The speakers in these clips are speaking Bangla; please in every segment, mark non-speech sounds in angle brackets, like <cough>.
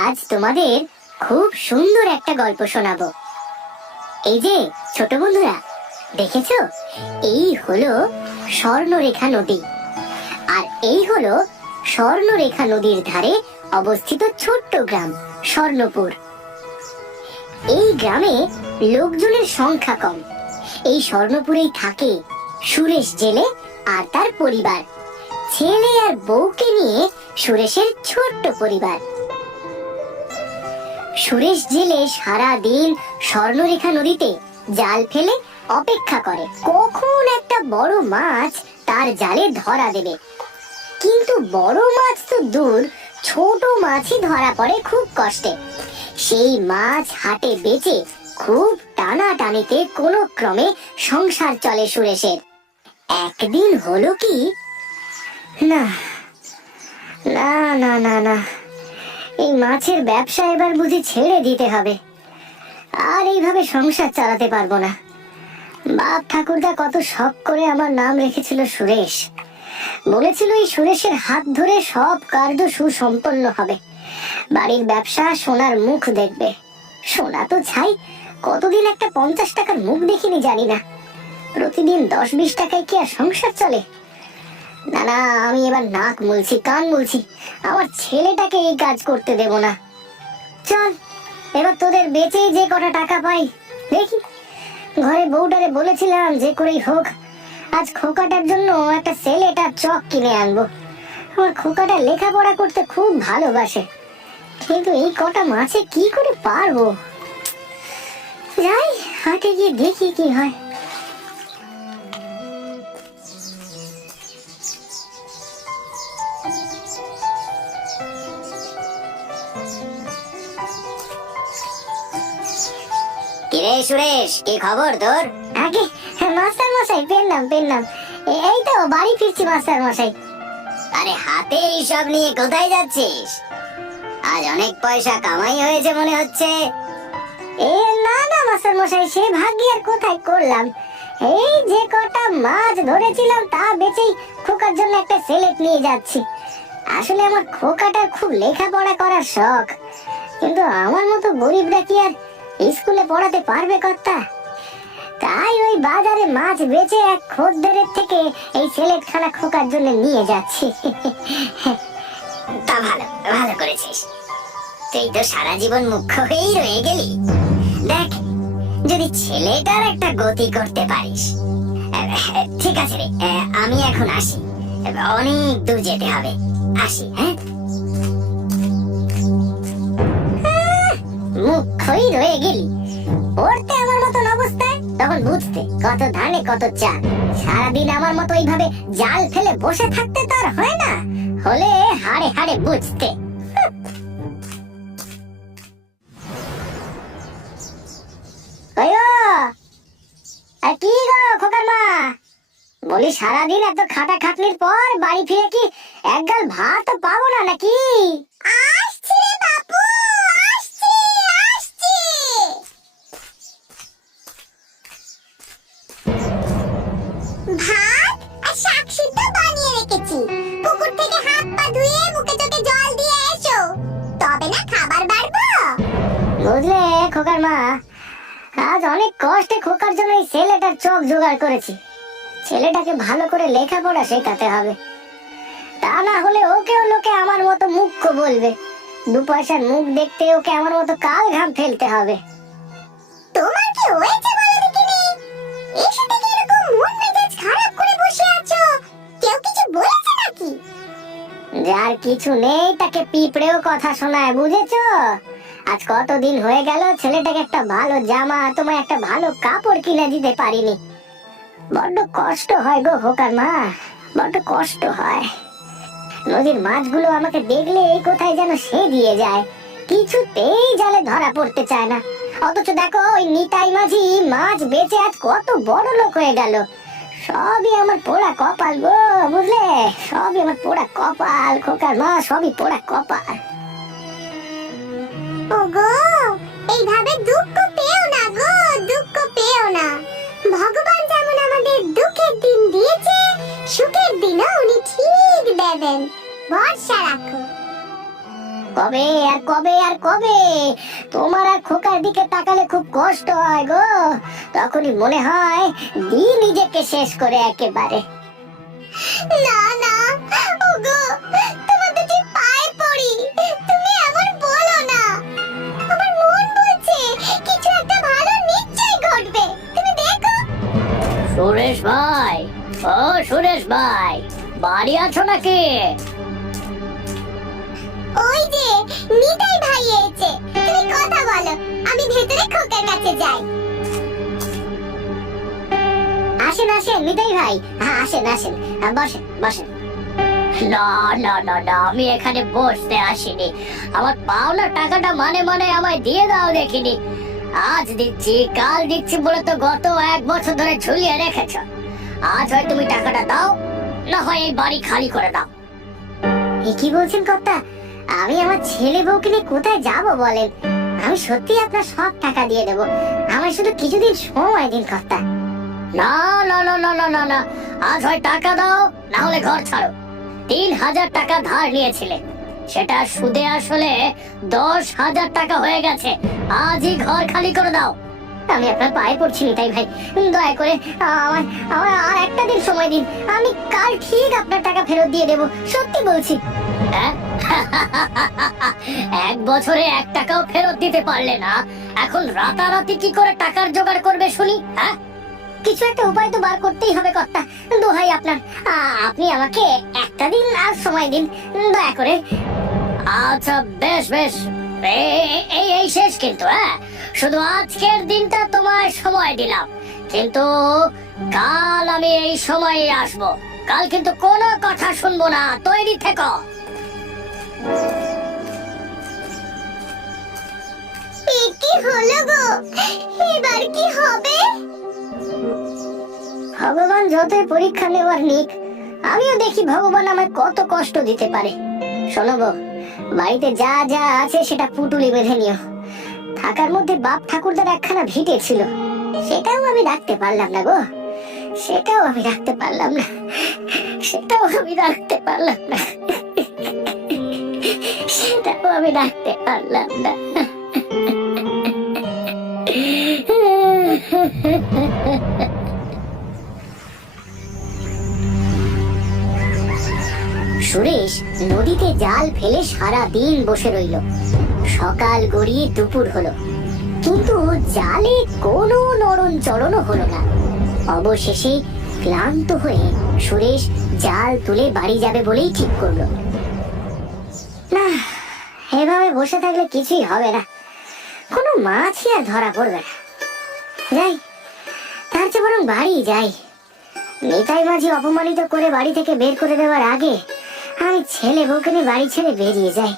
আজ তোমাদের খুব সুন্দর একটা গল্প শোনাবো। এই যে, ছোট বন্ধুরা, দেখেছ? এই হলো স্বর্ণরেখা নদী। আর এই হলো স্বর্ণরেখা নদীর ধারে অবস্থিত ছোট্ট গ্রাম, স্বর্ণপুর। এই গ্রামে লোকজনের সংখ্যা কম। এই স্বর্ণপুরেই থাকে সুরেশ জেলে আর তার পরিবার। ছেলে আর বউকে নিয়ে সুরেশের ছোট্ট পরিবার। সুরেশ জেলে সারা দিন স্বর্ণরেখা নদীতে জাল ফেলে অপেক্ষা করে। কখন একটা বড় মাছ তার জালে ধরা দেবে? কিন্তু বড় মাছ তো দূর, ছোট মাছই ধরা পড়ে খুব কষ্টে। সেই মাছ হাটে বেচে খুব টানা টানিতে কোনো ক্রমে সংসার চলে সুরেশের। একদিন হলো কি? না না না না না। এই মাছের ব্যবসা এবার বুঝি ছেড়ে দিতে হবে। আর এইভাবে সংসার চালাতে পারব না। বাপ ঠাকুরদা কত শখ করে আমার নাম রেখেছিল সুরেশ। বলেছিল এই সুরেশের হাত ধরে সব কার্য সুসম্পন্ন হবে। বাড়ির ব্যবসা সোনার মুখ দেখবে। সোনা তো ছাই, কতদিন একটা পঞ্চাশ টাকার মুখ দেখিনি জানি না। প্রতিদিন দশ বিশ টাকায় কি আর সংসার চলে? না না, আমি এবার নাক মুলছি, কান মুলছি। আমার ছেলেটাকে এই কাজ করতে দেব না। চল, এবার তোদের বেচেই যে কটা টাকা পাই, দেখি। ঘরে বউটারে বলেছিলাম যে করেই হোক। আজ খোকাটার জন্য একটা সেলেটা চক কিনে আনব। আমার খোকাটা লেখাপড়া করতে খুব ভালোবাসে। কিন্তু এই কটা মাছে কি করে পারব? যাই, হাটে গিয়ে দেখি কি হয়। কিরে সুরেশ কি খবর তোর? আগে মাস্টার মশাই পেলাম পেলাম এই তো বাড়ি ফিরছি মাস্টার মশাই। আরে হাতে এইসব নিয়ে কোথায় যাচ্ছিস? আজ অনেক পয়সা কামাই হয়েছে মনে হচ্ছে। এ না না মাস্টার মশাই সে ভাগ্য আর কোথায় করলাম? এই যে কটা মাছ ধরেছিলাম তা বেচেই খোকার জন্য একটা সেলেট নিয়ে যাচ্ছি। আসলে আমার খোকাটার খুব লেখাপড়া করার শখ। কিন্তু আমার মতো গরিবরা কি আর স্কুলে পড়াতে পারবে কর্তা? তাই ওই বাজারে মাছ বেচে এক খদ্দেরের থেকে এই সেলেট খানা খোকার জন্য নিয়ে যাচ্ছি। তা ভালো ভালো করেছিস। তুই তো সারা জীবন মুখ্য হয়েই রয়ে গেলি। দেখ, যদি ছেলেটার একটা গতি করতে পারিস। ঠিক আছে রে আমি এখন আসি। অনেক দূর যেতে হবে। আসি হ্যাঁ? মুখ্যই রয়ে গেলি। আমার মতন অবস্থায়? তখন বুঝতে কত ধানে কত চাল। সারাদিন আমার মতো এইভাবে জাল ফেলে বসে থাকতে তো আর হয় না। হলে হাড়ে হাড়ে বুঝতে। কি গো, খোকার মা? বলি, সারাদিন এত খাটা খাটনির পর বাড়ি ফিরে কি এক গাল ভাত পাবো না নাকি? তবে না? খাবার বাড়বো? বুঝলে খোকার মা আজ অনেক কষ্টে খোকার জন্য এই ছেলেটার চোখ জোগাড় করেছি। ছেলেটাকে ভালো করে লেখাপড়া শেখাতে হবে। তা না হলে ওকেও লোকে আমার মতো মুখ্য বলবে। দু পয়সার মুখ দেখতে ওকে আমার মতো কাল ঘাম ফেলতে হবে। তোমার কি হয়েছে বলো দেখিনি? এসে যার কিছু নেই তাকে পিঁপড়েও কথা শোনায়, বুঝেছ? আজ কতদিন হয়ে গেল, ছেলেটাকে একটা ভালো জামা, তোমায় একটা ভালো কাপড় কিনে দিতে পারিনি। বড্ড কষ্ট হয় গো হোকার মা, বড্ড কষ্ট হয়। নদীর মাছগুলো আমাকে দেখলে এই কোথায় যেন সে দিয়ে যায়। কিছুতেই জালে ধরা পড়তে চায় না। অথচ দেখো, ওই নিতাই মাঝি মাছ বেচে আজ কত বড় লোক হয়ে গেল। সবই আমার পোড়া কপাল গো, বুঝলে? সবই আমার পোড়া কপাল, খোকার মা, সবই পোড়া কপাল। ওগো, এইভাবে দুঃখ পেও না গো, দুঃখ পেও না। ভগবান যেমন আমাদের দুঃখের দিন দিয়েছে, সুখের দিনও উনি ঠিক দেবেন। ভরসা রাখো। কবে আর কবে আর কবে? তোমার আর খোকার দিকে তাকালে খুব কষ্ট হয় গো। তখনই মনে হয় দি নিজেকে শেষ করে একেবারে। না না, ওগো সুরেশ ভাই, ও সুরেশ ভাই, বাড়ি আছো নাকি? ওই যে নিতাই ভাই এসেছে। তুমি কথা বলো আমি ভেতরে খোকার কাছে যাই। আসেন আসেন নিতাই ভাই। হ্যাঁ আসেন আসেন। বসেন বসেন। না না না না আমি এখানে বসতে আসিনি। আমার পাওনা টাকাটা মানে মানে আমায় দিয়ে দাও দেখিনি। আজ দিচ্ছি কাল দিচ্ছি বলে তো গত এক বছর ধরে ঝুলিয়ে রেখেছ। আজ হয় তুমি টাকাটা দাও না হয় এই বাড়ি খালি করে দাও। এ কি বলছেন কর্তা? আমি আমার ছেলে বউকে নিয়ে কোথায় যাব বলেন? আমি সত্যি আপনার সব টাকা দিয়ে দেব। আমার শুধু কিছুদিন সময় দিন কর্তা। না না না না না না না। আজ হয় টাকা দাও, না হলে ঘর ছাড়ো। তিন হাজার টাকা ধার নিয়েছিলে। সেটা সুদে আসলে দশ হাজার টাকা হয়ে গেছে। আজই ঘর খালি করে দাও। আমি আপনার পায়ে পড়ছি নিতাই ভাই। দয়া করে আমার আমার আর একটা দিন সময় দিন। আমি কাল ঠিক আপনার টাকা ফেরত দিয়ে দেব সত্যি বলছি। হ্যাঁ? এক বছরে এক টাকাও ফেরত দিতে পারলে না। এখন রাতারাতি কি করে টাকার জোগাড় করবে শুনি হ্যাঁ? কিছু একটা উপায় তো বার করতেই হবে কর্তা। দোহাই আপনার। আপনি আমাকে একটা দিন আর সময় দিন। দয়া করে। আচ্ছা বেশ বেশ। এই এই শেষ কিন্তু হ্যাঁ? শুধু আজকের দিনটা তোমায় সময় দিলাম। কিন্তু কাল আমি এই সময়ে আসব। কাল কিন্তু কোনো কথা শুনব না। তৈরি থেকো। কি হলো গো? এবার কি হবে? ভগবান যতই পরীক্ষা নেওয়ার নিক আমিও দেখি ভগবান আমায় কত কষ্ট দিতে পারে। শোনো গো বাড়িতে যা যা আছে সেটা পুটুলি বেঁধে নিও। থাকার মধ্যে বাপ ঠাকুরদার একখানা ভিটে ছিল। সেটাও আমি রাখতে পারলাম না গো। সেটাও আমি রাখতে পারলাম না। সেটাও আমি রাখতে পারলাম না। সেটাও আমি রাখতে পারলাম না। <laughs> সুরেশ নদীতে জাল ফেলে সারা দিন বসে রইল। সকাল গড়িয়ে দুপুর হলো। কিন্তু জালে কোনো নরণ চরণও হলো না। অবশেষে ক্লান্ত হয়ে সুরেশ জাল তুলে বাড়ি যাবে বলেই ঠিক করল। না, এভাবে বসে থাকলে কিছুই হবে না। কোনো মাছই আর ধরা পড়বে না। যাই, তার চেয়ে বরং বাড়ি যাই। নেতাই মাঝি অপমানিত করে বাড়ি থেকে বের করে দেওয়ার আগে আমি ছেলে বউকে নিয়ে বাড়ি ছেড়ে বেরিয়ে যাই।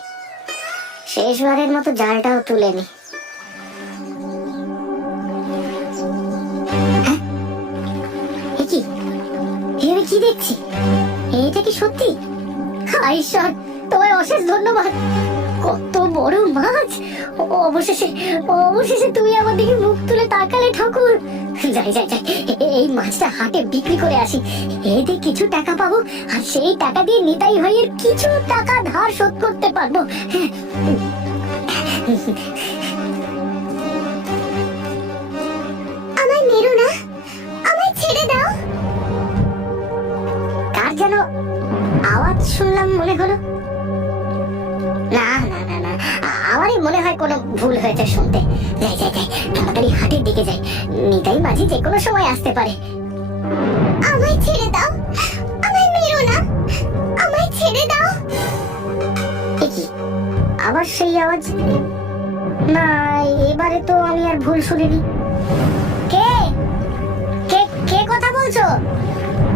শেষবারের মতো জালটাও তুলে নি। হ্যাঁ? কি? দেখছি? এটা কি সত্যি? ঈশ্বর, তোমায় অশেষ ধন্যবাদ। কত বড় মাছ! অবশেষে অবশেষে তুমি আমার দিকে মুখ তুলে তাকালে ঠাকুর। যাই যাই যাই, এই মাছটা হাটে বিক্রি করে আসি। এতে কিছু টাকা পাবো, আর সেই টাকা দিয়ে নিতাই ভাইয়ের কিছু টাকা ধার শোধ করতে পারব। যাই যাই যাই, তাড়াতাড়ি হাটের দিকে যাই। নিতাই মাঝি যে কোনো সময় আসতে পারে। আমায় ছেড়ে দাও। আমায় মেরো না। আমায় ছেড়ে দাও। কি? আবার সেই আওয়াজ? না, এবারে তো আমি আর ভুল শুনিনি। কে? কে কে কথা বলছো?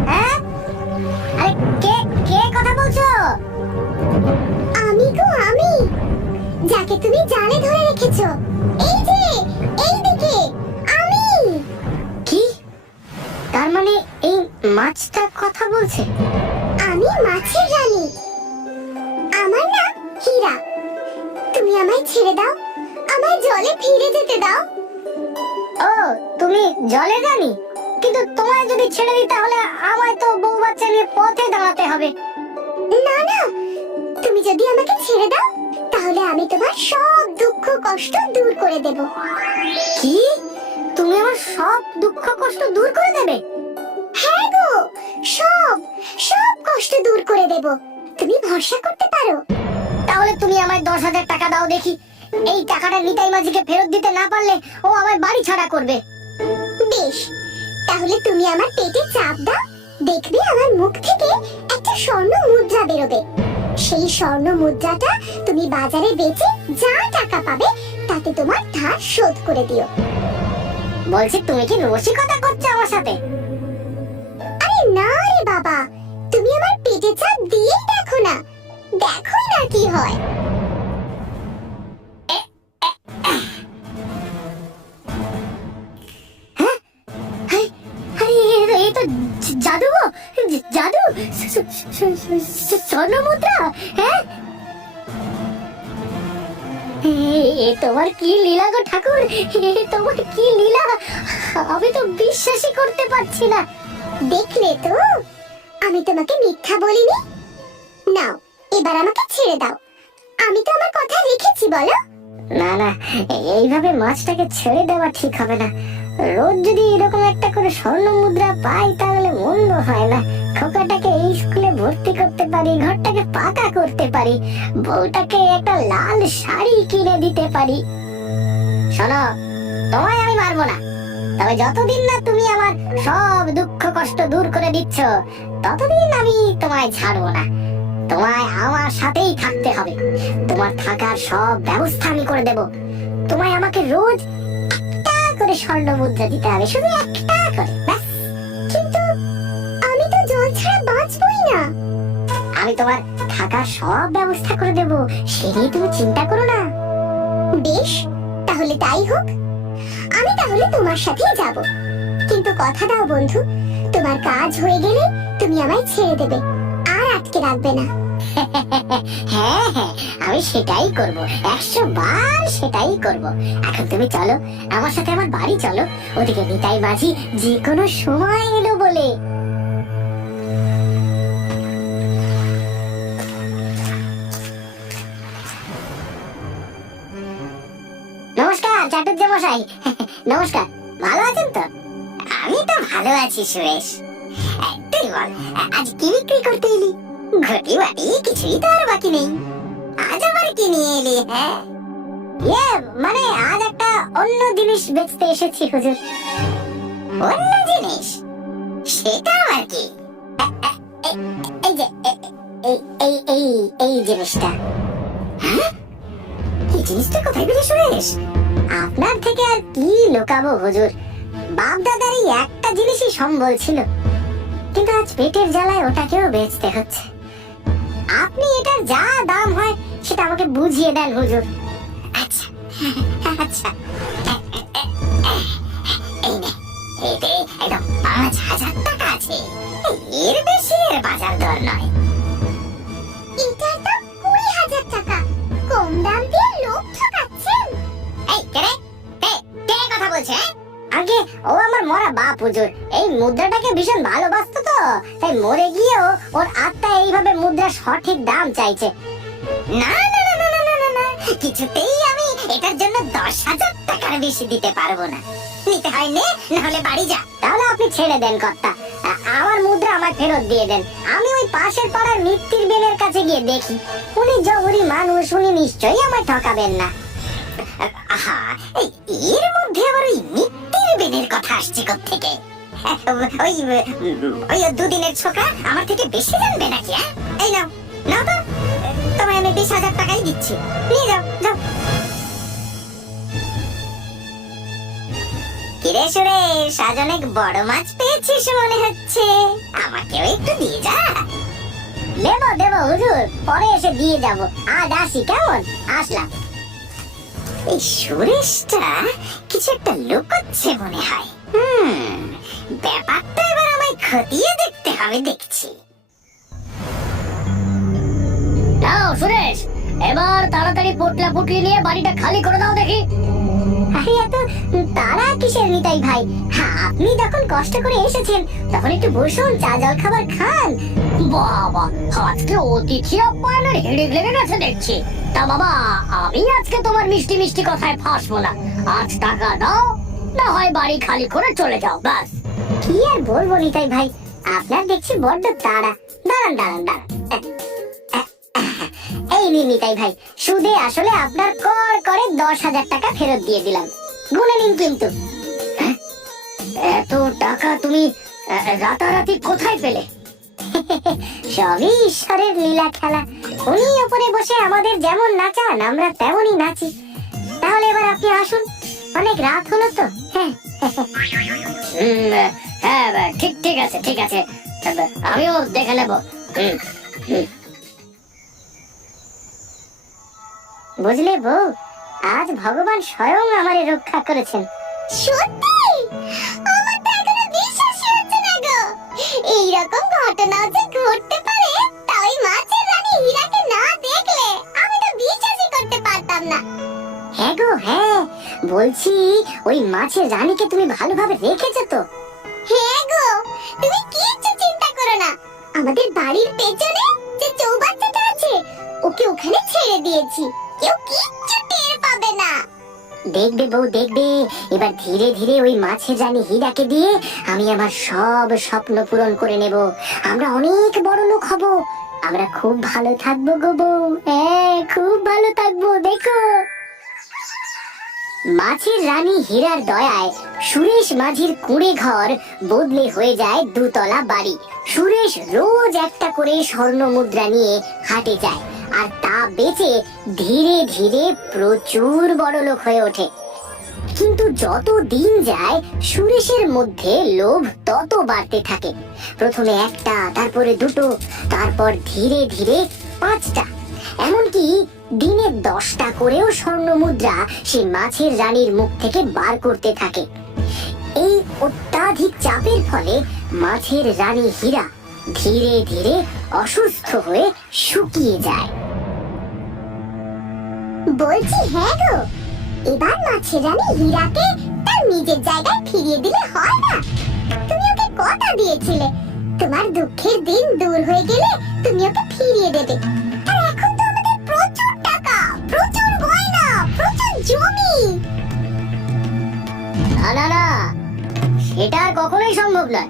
হ্যাঁ? আরে, কে কে কথা বলছো? আমি গো, আমি। যাকে তুমি জালে ধরে রেখেছো। মাছটা কথা বলছে। আমি মাছের রানী। আমার নাম হীরা। তুমি আমায় ছেড়ে দাও। আমায় জলে ফিরে যেতে দাও। ও, তুমি জলে জানি কিন্তু তোমায় যদি ছেড়ে দিই তাহলে আমায় তো বউ বাচ্চা নিয়ে পথে দাঁড়াতে হবে। না না। তুমি যদি আমাকে ছেড়ে দাও, তাহলে আমি তোমার সব দুঃখ, কষ্ট দূর করে দেব। কি? তুমি আমার সব দুঃখ, কষ্ট দূর করে দেবে? সব সব কষ্ট দূর করে দেব। তুমি ভরসা করতে পারো। তাহলে তুমি আমায় দশ হাজার টাকা দাও দেখি। এই টাকাটা নিতাই মাঝিকে ফেরত দিতে না পারলে ও আমায় বাড়ি ছাড়া করবে। বেশ, তাহলে তুমি আমার পেটে চাপ দাও। দেখবে আমার মুখ থেকে একটা স্বর্ণ মুদ্রা বেরোবে। সেই স্বর্ণ মুদ্রাটা তুমি বাজারে বেচে যা টাকা পাবে তাতে তোমার ধার শোধ করে দিও। বলছি, তুমি কি রসিকতা করছ আমার সাথে? বাবা, তুমি আমার পেটে চাপ দিয়েই দেখো না। দেখোই না কি হয়। স্বর্ণ মুদ্রা হ্যাঁ? তোমার কি লীলা গো ঠাকুর? তোমার কি লীলা? আমি তো বিশ্বাসই করতে পারছি না। দেখলে তো? আমি তোমাকে মিথ্যা বলিনি? নাও, এবার আমাকে ছেড়ে দাও। আমি তো আমার কথা রেখেছি, বলো। না না, এইভাবে মাছটাকে ছেড়ে দেওয়া ঠিক হবে না। রোজ যদি এরকম একটা করে স্বর্ণ মুদ্রা পাই, তাহলে মন্দ হয় না। খোকাটাকে এই স্কুলে ভর্তি করতে পারি, ঘরটাকে পাকা করতে পারি, বউটাকে একটা লাল শাড়ি কিনে দিতে পারি। শোনো, তোমায় আমি মারবো না। তবে যতদিন না তুমি আমার সব দুঃখ, কষ্ট দূর করে দিচ্ছ, ততদিন আমি তোমায় ছাড়বো না। তোমায় আমার সাথেই থাকতে হবে। তোমার থাকার সব ব্যবস্থা আমি করে দেব। তোমায় আমাকে রোজ একটা করে স্বর্ণ মুদ্রা দিতে হবে, শুধু একটা করে কিন্তু আমি তো জল ছাড়া বাঁচবই না। আমি তোমার থাকার সব ব্যবস্থা করে দেব সে নিয়ে তুমি চিন্তা করো না। বেশ, তাহলে তাই হোক। তাহলে তোমার সাথেই যাব। কিন্তু কথা দাও বন্ধু, তোমার কাজ হয়ে গেলে তুমি আমায় ছেড়ে দেবে, আর আটকে রাখবে না। <laughs> হ্যাঁ হ্যাঁ আমি সেটাই করব, একশো বার সেটাই করব। এখন তুমি চলো, আমার সাথে আমার বাড়ি চলো, ওদিকে নিতাই মাঝি যে কোনো সময় এলো বলে। নমস্কার চাটুর্য মশাই। নমস্কার, ভালো আছেন তো? আমি তো ভালো আছি, সুরেশ। তুই বল, আজ কি বিক্রি করতে এলি? ঘটি বাটি, কিছুই তো আর বাকি নেই। আজ আবার কি নিয়ে এলি হ্যাঁ? ইয়ে মানে আজ একটা অন্য জিনিস বেচতে এসেছি, হুজুর। অন্য জিনিস? সেটা আবার কি? এই এই এই এই জিনিসটা। হ্যাঁ? এই জিনিসটা কোথায় পেলে সুরেশ? আপনার থেকে আর কি লুকাবো, হুজুর? বাপ দাদার এই একটা জিনিসই সম্বল ছিল। কিন্তু আজ পেটের জ্বালায় ওটাকেও বেচতে হচ্ছে। আপনি এটার যা দাম হয়, সেটা আমাকে বুঝিয়ে দেন, হুজুর। আচ্ছা আচ্ছা। এই নে এতে একদম পাঁচ হাজার টাকা আছে। এর বেশি এর বাজার দর নয়। বলছে? আগে ও আমার মরা বাপ পুজোর এই মুদ্রাটাকে ভীষণ ভালোবাসত তো। তাই মরে গিয়েও ওর আত্মা এইভাবে মুদ্রার সঠিক দাম চাইছে। না না না না না না না কিছুতেই আমি এটার জন্য দশ হাজার টাকার বেশি দিতে পারব না। নিতে হয় নে না হলে বাড়ি যা। তাহলে আপনি ছেড়ে দেন কর্তা। আমার মুদ্রা আমার ফেরত দিয়ে দেন। আমি ওই পাশের পাড়ার মিত্তির বেনের কাছে গিয়ে দেখি। উনি জহুরি মানুষ, উনি নিশ্চয়ই আমার ঠকাবেন না। আহা এর মধ্যে আবার ওই মিত্তির বেনের কথা আসছে থেকে ওই ওই দুদিনের ছোকরা আমার থেকে বেশি জানবে নাকি হ্যাঁ? এই নাও নাও তো, তোমায় আমি বিশ হাজার টাকাই দিচ্ছি। নিয়ে যাও যাও। কিরে সুরেশ আজ অনেক বড় মাছ পেয়েছিস মনে হচ্ছে। আমাকেও একটু দিয়ে যা। দেব দেব, হুজুর, পরে এসে দিয়ে যাব। আজ আসি, কেমন? আসলাম। এই সুরেশটা কিছু একটা লুকোচ্ছে মনে হয়। হুম, ব্যাপারটা এবার আমায় খতিয়ে দেখতে হবে, দেখছি। নাও, সুরেশ, এবার তাড়াতাড়ি পোটলা পুটলি নিয়ে বাড়িটা খালি করে দাও দেখি। তারা কিসের নিতাই ভাই? আপনি যখন কষ্ট করে এসেছেন, তখন একটু বসুন, চা, জল খাবার খান। বাবা, আজকে অতিথি আপ্যায়নের হিড়িক লেগে গেছে দেখছি। তা বাবা, আমি আজকে তোমার মিষ্টি মিষ্টি কথায় ফাঁসবো না। আজ টাকা দাও, না হয় বাড়ি খালি করে চলে যাও, ব্যাস। কি আর বলব নিতাই ভাই? আপনার দেখছি বড্ড তাড়া। দাঁড়ান দাঁড়ান দাঁড়ান। নিন নিতাই ভাই। সুদে আসলে আপনার কর করে দশ হাজার টাকা ফেরত দিয়ে দিলাম। গুনে নিন কিন্তু। এত টাকা তুমি রাতারাতি কোথায় পেলে? সবই ঈশ্বরের লীলা খেলা। উনি উপরে বসে আমাদের যেমন নাচান আমরা তেমনই নাচি। তাহলে এবার আপনি আসুন। অনেক রাত হলো তো। হ্যাঁ। হ্যাঁ ঠিক ঠিক আছে ঠিক আছে। আমিও দেখে নেব। হুম, হুম। বুঝলে বউ? আজ ভগবান স্বয়ং আমারে রক্ষা করেছেন। সত্যি? আমার তো এখনও বিশ্বাসই হচ্ছে না গো। এইরকম ঘটনা যে ঘটতে পারে তাই মাছের রানী হীরাকে না দেখলে আমি তো বিশ্বাসই করতে পারতাম না। হ্যাঁ গো হ্যাঁ। বলছি ওই মাছের রানীকে তুমি ভালোভাবে রেখেছো তো? হ্যাঁ গো তুমি কিচ্ছু চিন্তা করো না। আমাদের বাড়ির পেছনে যে চৌবাচ্চাটা আছে ওকে ওখানে ছেড়ে দিয়েছি। কেউ কিচ্ছু টের পাবে না। দেখবে বউ, দেখবে। এবার ধীরে ধীরে ওই মাছের রানী হীরাকে দিয়ে আমি আমার সব স্বপ্ন পূরণ করে নেব। আমরা অনেক বড় লোক হব। আমরা খুব ভালো থাকব গো বউ। হ্যাঁ খুব ভালো থাকব, দেখো। মাছের রানী হীরার দয়ায় সুরেশ মাঝির কুঁড়ে ঘর বদলে হয়ে যায় দুতলা বাড়ি। সুরেশ রোজ একটা করে স্বর্ণ মুদ্রা নিয়ে হাটে যায়। আর তা বেচে ধীরে ধীরে প্রচুর বড় লোক হয়ে ওঠে। কিন্তু যত দিন যায়, সুরেশের মধ্যে লোভ তত বাড়তে থাকে। প্রথমে একটা, তারপরে দুটো, তারপর ধীরে ধীরে পাঁচটা। এমনকি দিনে দশটা করেও স্বর্ণ মুদ্রা সে মাছের রানীর মুখ থেকে বার করতে থাকে। এই অত্যাধিক চাপের ফলে মাছের রানী হীরা ধীরে ধীরে অসুস্থ হয়ে শুকিয়ে যায়। বলছি হ্যাঁ গো। এবার মাছের রানী হীরাকে তার নিজের জায়গায় ফিরিয়ে দিলে হয় না। তুমি ওকে কথা দিয়েছিলে, তোমার দুঃখের দিন দূর হয়ে গেলে তুমি ওকে ফিরিয়ে দেবে। আর এখন তো আমাদের প্রচুর টাকা, প্রচুর গয়না, প্রচুর জমি। না না না, সেটা আর কখনোই সম্ভব নয়।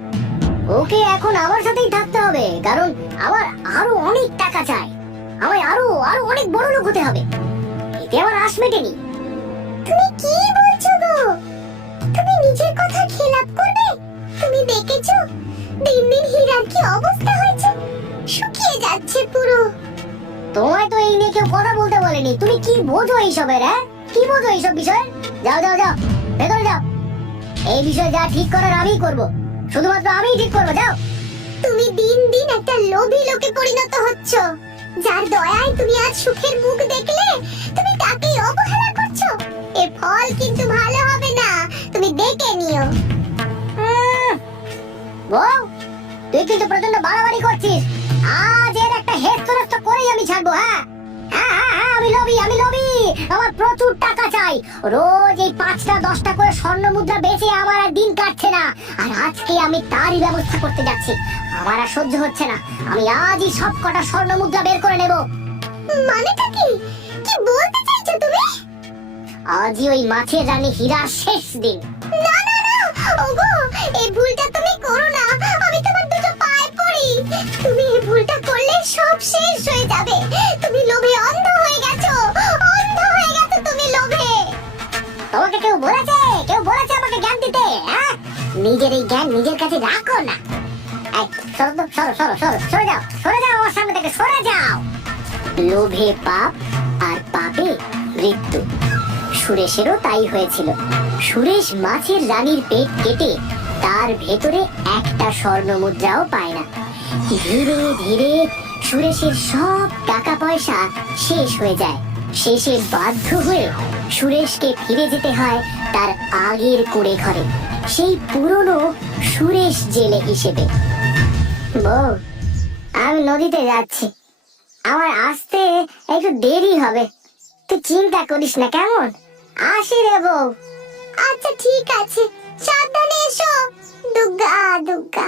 ওকে এখন আমার সাথেই থাকতে হবে, কারণ আমার আরও অনেক টাকা চাই। আমায় আরও আরও অনেক বড় লোক হতে হবে। আমার আশ মেটেনি। তুমি কি বলছো গো? তুমি নিজের কথা খেলাপ করবে? তুমি দেখেছ? দিন দিন হীরার কি অবস্থা হয়েছে? শুকিয়ে যাচ্ছে পুরো। তোমায় তো এই নিয়ে কেউ কথা বলতে বলেনি। তুমি কি বোঝো এইসবের হ্যাঁ? কি বোঝো এইসব বিষয়ে? যাও যাও যাও। ভেতরে যাও। এই বিষয়ে যা ঠিক করার আমিই করব। শুধুমাত্র আমিই ঠিক করব, যাও। তুমি দিন দিন একটা লোভী লোকে পরিণত হচ্ছ। যার দয়ায় তুমি আজ সুখের মুখ দেখলে তুমি তাকেই অবহেলা করছ। এ ফল কিন্তু ভালো হবে না। তুমি দেখে নিও। বউ তুই কিন্তু প্রচণ্ড বাড়াবাড়ি করছিস। আজ এর একটা হেস্তনেস্ত করেই আমি ছাড়বো হ্যাঁ? হ্যাঁ হ্যাঁ হ্যাঁ, আমি লবি আমি লোভী। আমার প্রচুর টাকা চাই। রোজ এই পাঁচটা দশটা করে স্বর্ণ মুদ্রা বেচে আমার আর দিন কাটছে না। আর আজকে আমি তারই ব্যবস্থা করতে যাচ্ছি। আমার আর সহ্য হচ্ছে না। আমি আজই সব কটা স্বর্ণ মুদ্রা বের করে নেব। মানেটা কি? কি বলতে চাইছো তুমি? আজই ওই মাছের রানী হীরার শেষ দিন। না না না। ওগো এই ভুলটা তুমি করো না। আমি তোমার দুটো পায়ে পড়ি। তুমি এই ভুলটা করলে সব শেষ হয়ে যাবে। বলেছে? কেউ বলেছে আমাকে জ্ঞান দিতে হ্যাঁ? নিজের এই জ্ঞান নিজের কাছে রাখো না। সরো সরো সরো যাও, সরে সরে যাও। লোভে পাপ আর পাপে মৃত্যু। সুরেশেরও তাই হয়েছিল। সুরেশ মাছের রানীর পেট কেটে তার ভেতরে একটা স্বর্ণ মুদ্রাও পায় না। ধীরে ধীরে সুরেশের সব টাকা পয়সা শেষ হয়ে যায়। শেষে বাধ্য হয়ে সুরেশকে ফিরে যেতে হয় তার আগের কুড়ে ঘরে। সেই পুরনো সুরেশ জেলে হিসেবে। বউ, আমি নদীতে যাচ্ছি। আমার আসতে একটু দেরি হবে। তুই চিন্তা করিস না, কেমন? আসি রে বউ। আচ্ছা ঠিক আছে। সাবধানে এসো। দুর্গা দুর্গা